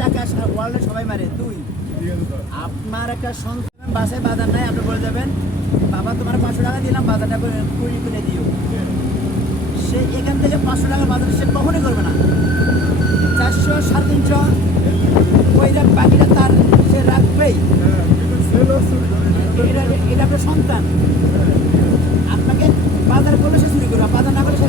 ওয়ার্ল্ডে সবাই মারে। দুই আপনার একটা সন্তান বাসায় বাজার নাই আপনি বলে যাবেন বাবা তোমার পাঁচশো টাকা দিলাম বাজারটা করে কুড়ি করে দিও। সে এখান থেকে পাঁচশো টাকা বাজার সে কখনই করবে না। চারশো সাড়ে তিনশো ওইটা বাকিটা তার সে রাখবেই। এটা এটা আপনার সন্তান। আপনাকে বাজার করলে সে চুরি করবে বাজার না করলে সে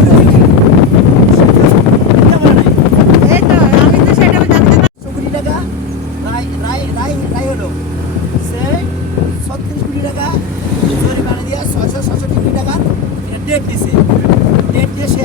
ছত্রিশ কোটি টাকা। জরিমানা দিয়ে ছয়শো ছষট্টি কোটি টাকার ডেট দিছে। ডেট দিয়ে সে